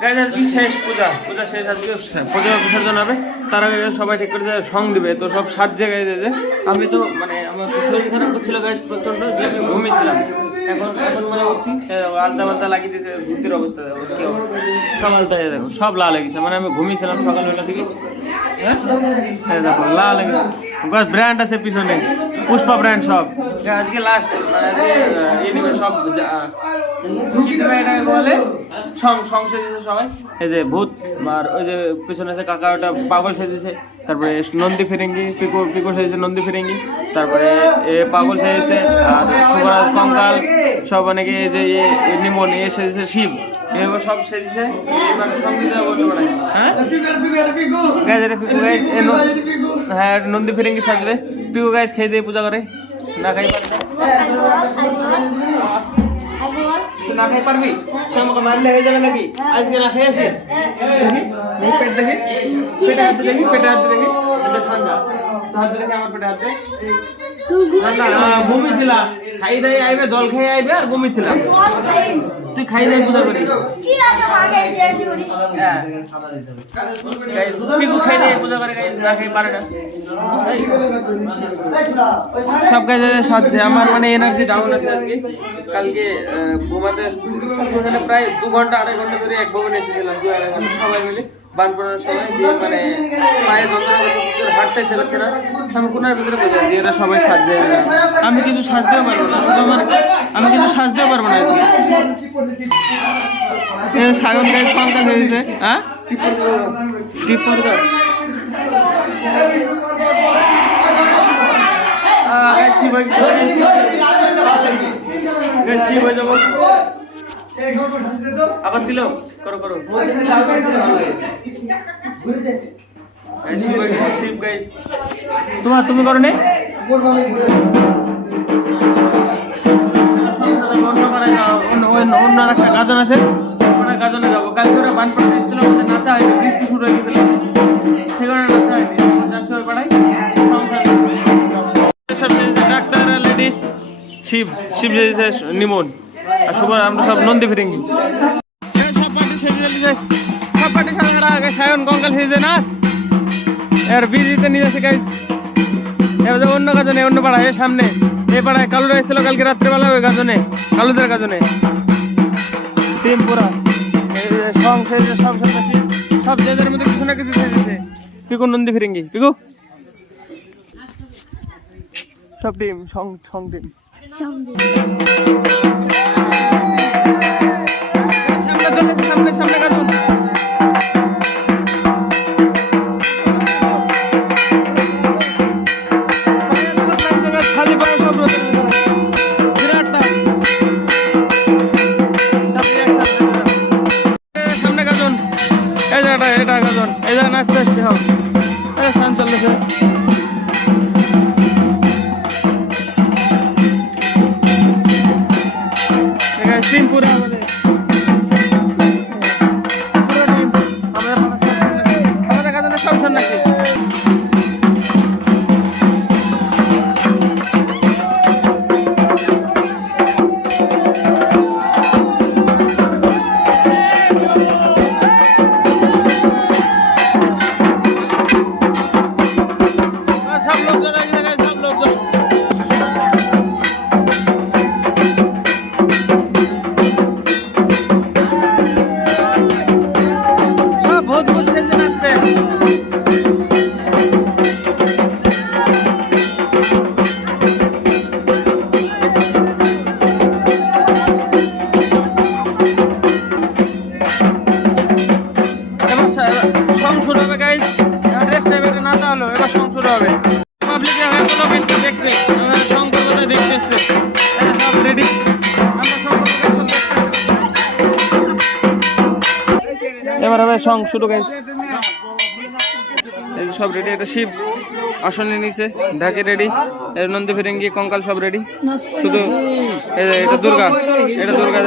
Guys, আজকে শেষ পূজা। পূজা শেষ, আজকে পূজা বিসর্জন হবে। তার সবাই ঠিক করে সং দিবে। তো সব সাত জায়গায় যে। আমি তো মানে আমার শরীর গাইজ আমি ঘুমিয়েছিলাম। এখন মানে লাগিয়ে দিয়েছে ভূতির অবস্থা দেখো, সব মানে আমি ঘুমিয়েছিলাম সকালবেলা থেকে। হ্যাঁ? দেখো, লাল গাছ, ব্র্যান্ড আছে পিছনে। পুষ্পা ব্র্যান্ড সব আজকে লাস্ট মানে সব বলে সং সং সেজেছে সবাই। এই যে ভূত আর ওই যে পিছনে আছে কাকা ওটা পাগল সেজেছে তারপরে নন্দী ফিরেঙ্গি পিকো পিকো সেজেছে নন্দী ফিরেঙ্গি। তারপরে এ পাগল সেজেছে আর সুবরাজ কঙ্কাল সব অনেকে এই যে নিমন এ সেজেছে শিব। এবার সব সেজেছে এবার হ্যাঁ। হ্যাঁ নন্দী ফিরেঙ্গি সাজবে। পিকু গাইজ খেয়ে দিয়ে পূজা করে না খাই পারবে তুই না খাই পারবি তুই আমাকে মারলে হয়ে যাবে নাকি আজকে না খাই আছিস দেখি দেখি পেট দেখি পেটে হাত দেখি পেটে হাত দেখি এটা ঠান্ডা তো হাত দেখি আমার পেটে হাত দে। ঠান্ডা আহ, ঘুমিয়েছিলাম খাই দাই আইবে দল খেয়ে আইবে আর ঘুমিয়েছিলাম তুই খাই দাই পূজা করিস হ্যাঁ। Guys, পিকু খাই নাই পূজা করে গাইস না খাই পারে না। সব গাইস সাথে আমার মানে এনার্জি ডাউন আছে আজকে। কালকে ঘুমাতে প্রায় দু ঘণ্টা আড়াই ঘণ্টা ধরে এক ভবনে এসেছিলাম দু আড়াই ঘণ্টা সবাই মিলে। মানে হাঁটতে আমি ভিতরে সবাই সাজতে আমি কিছু সাজতেও পারব না শুধু আমার আমি কিছু সাজতেও পারব না সাগর গাছ কঙ্কাল হয়েছে হ্যাঁ? টিপ পড়বে আহ, এই শিব হয়ে গেছে। এই শিব হয়ে যাব আবার দিল করো করো তোমার তুমি করো নি অন্য আর একটা গাজন আছে গাজনে যাব কালকে ওরা বান এসেছিল আমাদের নাচা হয়নি বৃষ্টি শুরু হয়ে গেছিল সে কারণে নাচা হয়নি যাচ্ছে ওই পাড়ায় সংসার সব সেজেছে ডাক্তার লেডিস শিব নিমন। আর শুভ আমরা সব নন্দী ফিরিঙ্গি। সব পার্টি সেজে আগে সায়ন গঙ্গাল সেজে নাচ এর বিজিতে নিয়ে যাচ্ছে গাইস এবার অন্য গাজনে, অন্য পাড়ায়, এর সামনে। এই পাড়ায় কালুরা এসেছিল কালকে রাত্রেবেলা ওই গাজনে, কালুদের গাজনে। টিম পুরা সং সেজেছে সব সব সব যাদের মধ্যে কিছু না কিছু সেজেছে পিকু, নন্দী ফিরিঙ্গি। পিকু? সব টিম সং সং টিম সামনে চলে সামনে সামনে গাজন শুরু গাইজ এই সব রেডি এটা শিব আসনে নিচে ঢাকে রেডি এর নন্দী ফিরেঙ্গি কঙ্কাল সব রেডি শুধু এটা যে এটা দুর্গা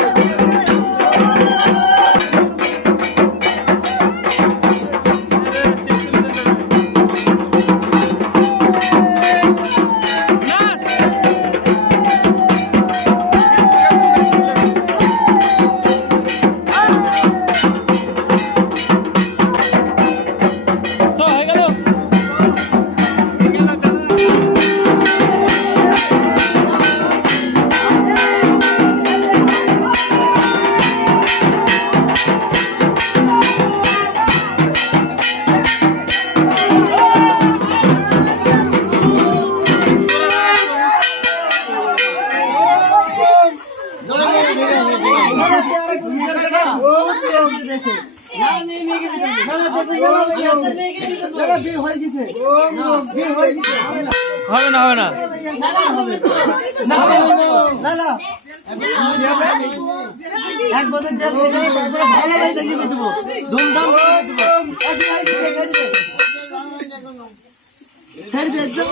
ধুমধাম করে দেবো। ছেড়ে দে, যা।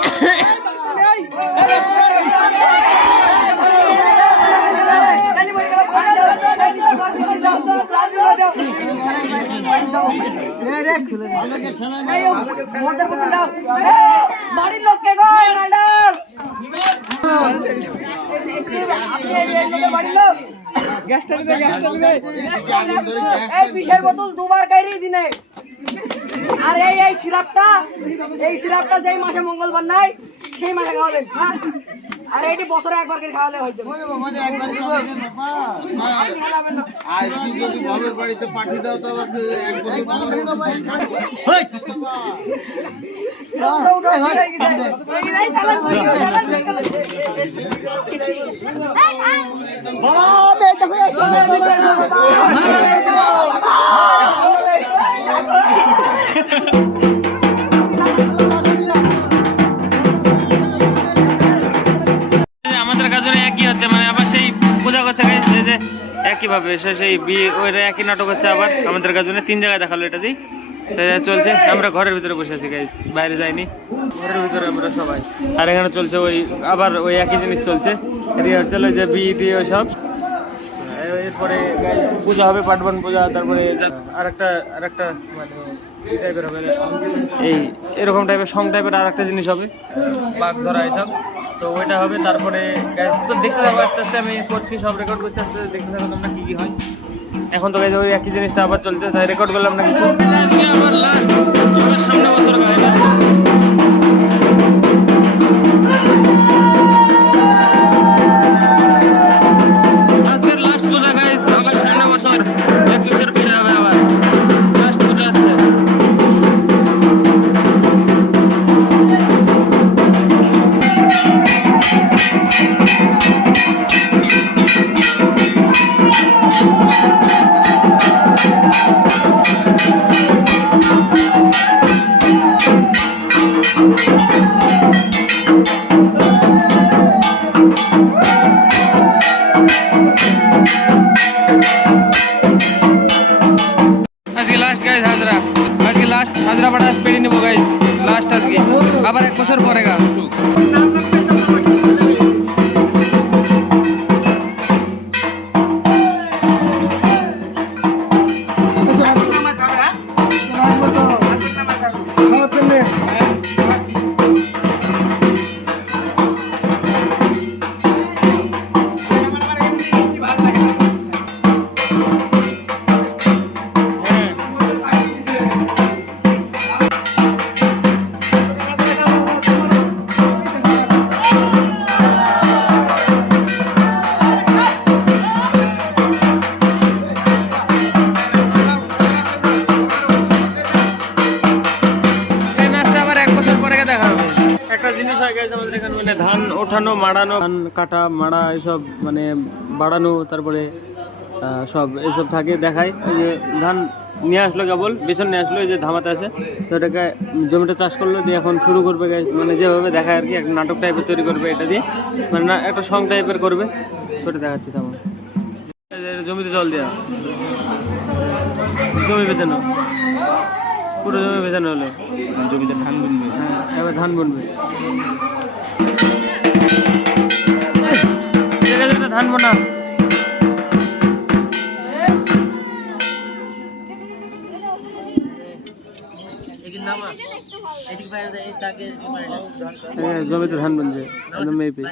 এই, মদের বোতল দাও। এই, বাড়ির লোককে এই বিষের বোতল দুবার কাইরি দিনে। আর এই এই সিরাপটা এই সিরাপটা যেই মাসে মঙ্গলবার নাই সেই মাসে খাওয়াবেন। হ্যাঁ? আর এইটি বছরে একবার করে খাওয়ালে হয়েছে আজকে যদি বাবার বাড়িতে পাঠিয়ে দাও তো আবার এক বছর পর উঠো, উঠো, একই ভাবে সে সেই বিয়ে ওই একই নাটক হচ্ছে আবার, আমাদের কাছে তিন জায়গায় দেখাল এটা যে চলছে, আমরা ঘরের ভিতরে বসে আছি গাইস বাইরে যাইনি। ঘরের ভিতরে আমরা সবাই। আর এখানে চলছে ওই, আবার ওই একই জিনিস চলছে রিহার্সাল ওই যে বিয়ে টিয়ে ওই সব। এরপরে পূজা হবে পাটবন পূজা, তারপরে আরেকটা আরেকটা মানে এই টাইপের হবে। এই, এরকম টাইপের সং টাইপের আর একটা জিনিস হবে। বাঘ ধরা এইসব তো ওইটা হবে, তারপরে তো দেখতে থাকো, আস্তে আস্তে আমি করছি, সব রেকর্ড করছি, আস্তে আস্তে দেখতে থাকো তোমরা কী কি হয়। এখন তো ওই একই জিনিসটা আবার চলছে তাই রেকর্ড করলাম না কিছু আবার লাস্ট সামনে বছর আবার এক বছর পরে মাড়ানো ধান কাটা মাড়া এসব মানে বাড়ানো তারপরে সব এসব থাকে দেখায়। এই যে ধান নিয়ে আসলো কেবল বেসন নিয়ে আসলো এই যে ধামাতে আছে। তো এটাকে জমিটা চাষ করল দিয়ে এখন শুরু করবে মানে যেভাবে দেখায় আর কি একটা নাটক টাইপের তৈরি করবে এটা দিয়ে। মানে একটা সং টাইপের করবে। সেটা দেখাচ্ছে তেমন জমিতে জল দেওয়া জমি বেচানো। পুরো জমি বেচানো হলো। জমিতে ধান বুনবে। হ্যাঁ এবার ধান বুনবে। ধান বোনা হ্যাঁ জমিতে ধান বুনছে, একদম মেপে।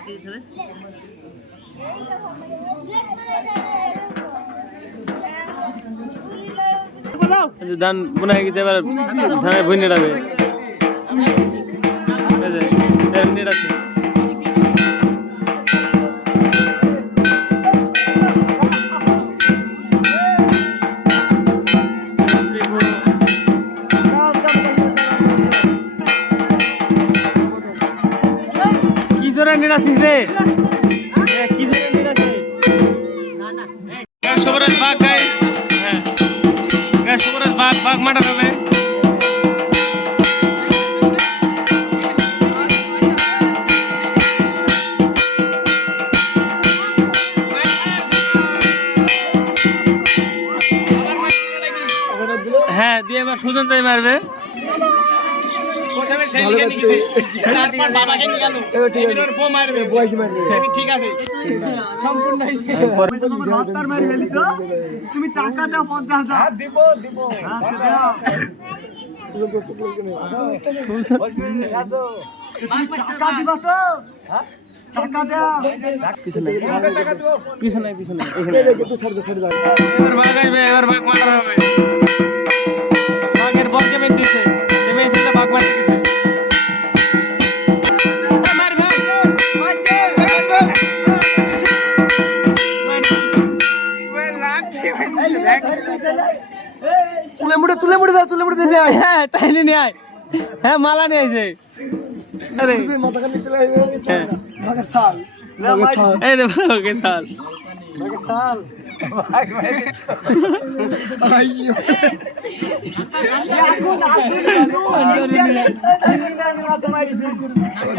এই ধান বোনা হয়ে গেছে, এবার ধানের বই নেড়াবে। নেড়াচ্ছে। কি জোরে রে? কি জোরে নেড়াছিস সবরাজ বাঘ গাই হ্যাঁ। সবরাজ বাঘ বাঘ মারা হবে হ্যাঁ দিয়ে এবার সুজন তাই মারবে। তুমি টাকা দাও পঞ্চাশ হাজার। দিব দিব। টাকা দিবা তো। টাকা দাও। পিছনে পিছনে পিছনে এবার আসবে মারা হবে। বাঘের বল কেমন চুলে পড়ে যা তুলে পড়ে দিয়ে আয়। হ্যাঁ টাইলে নিয়ে আয়। হ্যাঁ মালা নিয়ে আইছে আরে। মাথা কানে চলে হ্যাঁ। ভাগের ছাল এই রে ওকে চাল ভাগের ছাল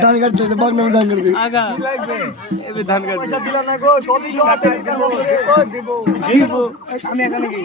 ধান কাটতে বাঘ নামে ধান কাটতে ধান কাটবে দিলা না গো সবই তো আছে দিব দিব আমি এখানে কি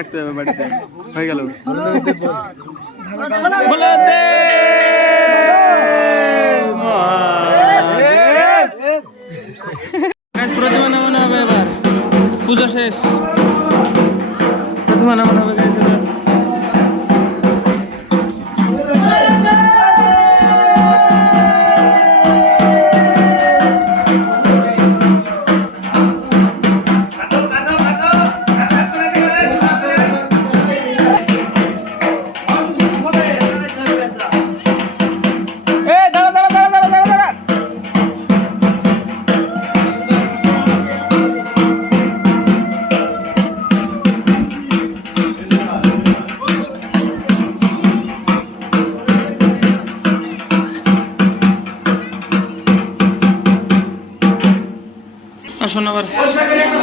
রাখতে হবে বাড়িতে। হয়ে গেল। প্রতিমা হবে এবার। পূজা শেষ। প্রতিমা নামানো হবে আসুন আবার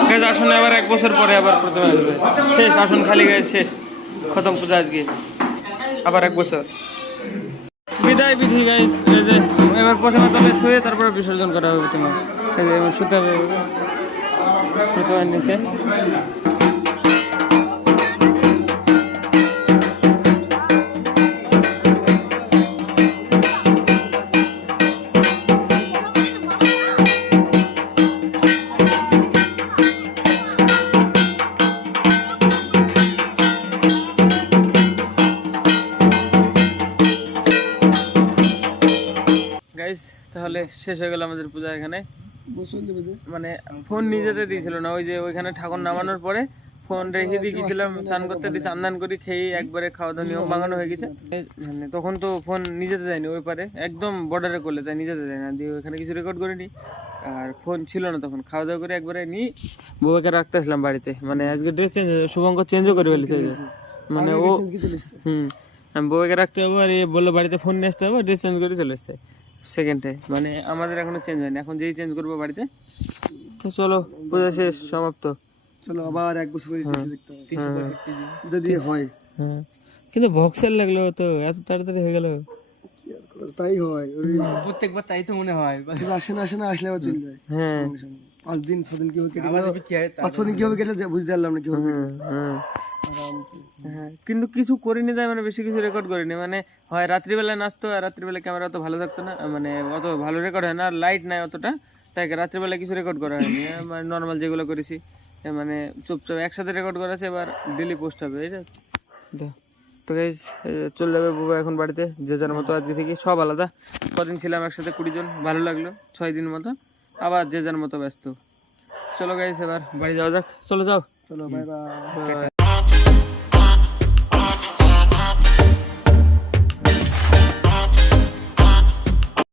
গাইজ আসুন আবার এক বছর পরে আবার প্রথমে আসবে। শেষ, আসুন খালি গায়ে শেষ, খতম পূজা আজকে। আবার এক বছর। বিদায় বিধি গাইস এই যে এবার প্রথমে তবে শুয়ে তারপরে বিসর্জন করা হবে প্রতিমা এই যে শুতে হবে। প্রতিমার নিচে। গাইজ তাহলে শেষ হয়ে গেল আমাদের পূজা এখানে। মানে ফোন নিজেতে দিয়েছিল না ওই যে ওইখানে ঠাকুর নামানোর পরে ফোন রেখে দিয়ে গেছিলাম স্নান করতে দিয়ে চান্দান করি খেয়ে একবারে খাওয়া দাওয়া নিয়ম ভাঙানো হয়ে গেছে। তখন তো ফোন নিজেতে যায়নি ওই পারে একদম বর্ডারে করলে তাই নিজেতে যায় না দিয়ে ওইখানে কিছু রেকর্ড করিনি। আর ফোন ছিল না তখন খাওয়া দাওয়া করে একবারে নিই বউকে রাখতে আসলাম বাড়িতে। মানে আজকে ড্রেস চেঞ্জ শুভঙ্কর চেঞ্জও করে ফেলেছে মানে ও হুম আমি বউকে রাখতে হবে আর বলল বাড়িতে ফোন নিয়ে আসতে হবে ড্রেস চেঞ্জ করে চলে এসছে। সেকেন্ডে মানে আমাদের এখনও চেঞ্জ হয়নি। এখন যেই চেঞ্জ করব বাড়িতে তো চলো পূজা শেষ সমাপ্ত। চলো আবার এক বছর হ্যাঁ। হ্যাঁ। যদি হয়। হ্যাঁ। কিন্তু ভক্সেল লাগল তো এত তাড়াতাড়ি হয়ে গেল। তাই হয়। ওই প্রত্যেকবার তাই তো মনে হয়। আসে না আসে না আসলে আবার চলে যায়। হ্যাঁ। পাঁচ দিন ছ দিন কীভাবে কেটে পাঁচ ছ দিন কীভাবে কেটে বুঝতে পারলাম না কীভাবে হুম। হ্যাঁ। কিন্তু কিছু করিনি তাই মানে বেশি কিছু রেকর্ড করিনি। মানে হয় রাত্রিবেলায় নাচতো আর রাত্রিবেলা ক্যামেরা অত ভালো থাকতো না মানে অত ভালো রেকর্ড হয় না আর লাইট নাই অতটা তাই রাত্রিবেলা কিছু রেকর্ড করা হয়নি। মানে নর্মাল যেগুলো করেছি মানে চুপচাপ একসাথে রেকর্ড করা আছে এবার ডেলি পোস্ট হবে এই তো গাইজ চলে যাবে বুবা এখন বাড়িতে যে যার মতো আজকে থেকে সব আলাদা। কদিন ছিলাম একসাথে কুড়ি জন ভালো লাগল ছয় দিন মতো আবার যে যার মতো ব্যস্ত। চলো গাইজ এবার বাড়ি যাওয়া যাক। চলো যাও। চলো বাই বাই.